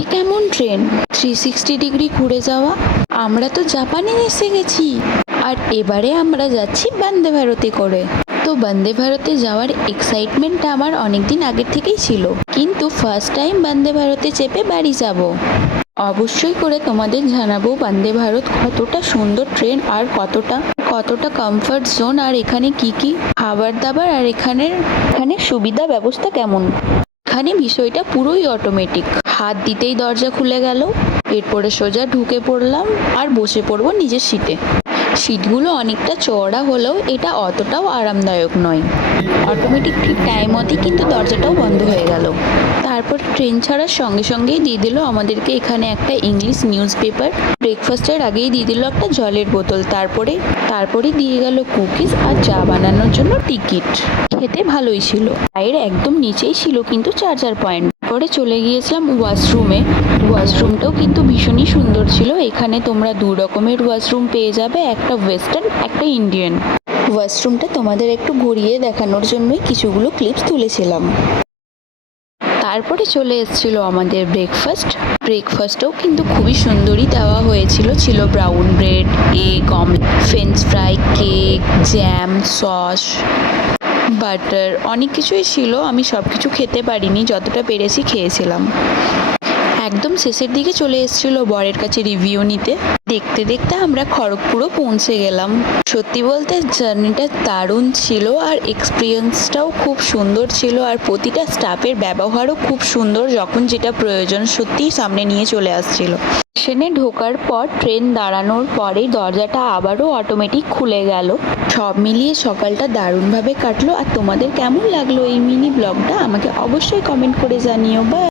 এ কেমন train, 360 degree ঘুরে যাওয়া। আমরা তো জাপানে এসে গেছি। আর এবারে আমরা যাচ্ছি বন্দে ভারতে করে। তো বন্দে ভারতে যাওয়ার এক্সাইটমেন্টটা আমার অনেকদিন আগের থেকেই ছিল, কিন্তু ফার্স্ট টাইম বন্দে ভারতে চেপে বাড়ি যাব। অবশ্যই করে তোমাদের জানাবো বন্দে ভারত কতটা সুন্দর ট্রেন, আর কতটা কমফর্ট জোন, আর এখানে কি কি খাবার দাবার, আর এখানে সুবিধা ব্যবস্থা কেমন। এখানে বিষয়টা পুরোই অটোমেটিক, হাত দিতেই দরজা খুলে গেল, এরপরে সোজা ঢুকে পড়লাম আর বসে পড়বো নিজের সিটে। সিটগুলো অনেকটা চওড়া হলেও এটা অতটাও আরামদায়ক নয়। অটোমেটিক ঠিক টাইম মতোই কিন্তু দরজাটাও বন্ধ হয়ে গেল। তারপর ট্রেন ছাড়ার সঙ্গে সঙ্গেই দিয়ে দিল আমাদেরকে এখানে একটা ইংলিশ নিউজ পেপার। ব্রেকফাস্টের আগেই দিয়ে দিল একটা জলের বোতল। তারপরে দিয়ে গেল কুকিজ আর চা বানানোর জন্য টিকিট। খেতে ভালোই ছিল। এর একদম নিচেই ছিল কিন্তু চার্জার পয়েন্ট। পরে চলে গিয়েছিলাম ওয়াশরুমে। ওয়াশরুমটাও কিন্তু ভীষণই সুন্দর ছিল। এখানে তোমরা দু রকমের ওয়াশরুম পেয়ে যাবে, একটা ওয়েস্টার্ন, একটা ইন্ডিয়ান। ওয়াশরুমটা তোমাদের একটু ঘুরিয়ে দেখানোর জন্যই কিছুগুলো ক্লিপস তুলেছিলাম। তারপরে চলে এসেছিল আমাদের ব্রেকফাস্টও কিন্তু খুবই সুন্দরই দেওয়া হয়েছিল। ছিল brown bread, egg omelette, French fry, cake, jam, sauce, butter, অনেক কিছুই ছিল। আমি সব কিছু খেতে পারিনি, যতটা পেরেছি খেয়েছিলাম। একদম শেষের দিকে চলে এসেছিল বরের কাছে রিভিউ নিতে। দেখতে দেখতে আমরা খড়গপুরও পৌঁছে গেলাম। সত্যি বলতে জার্নিটা দারুণ ছিল, আর এক্সপিরিয়েন্সটাও খুব সুন্দর ছিল, আর প্রতিটা স্টাফের ব্যবহারও খুব সুন্দর। যখন যেটা প্রয়োজন সত্যিই সামনে নিয়ে চলে আসছিল। স্টেশনে ঢোকার পর ট্রেন দাঁড়ানোর পরেই দরজাটা আবারও অটোমেটিক খুলে গেল। সব মিলিয়ে সকালটা দারুণভাবে কাটলো। আর তোমাদের কেমন লাগলো এই মিনি ব্লগটা আমাকে অবশ্যই কমেন্ট করে জানিও। বাই।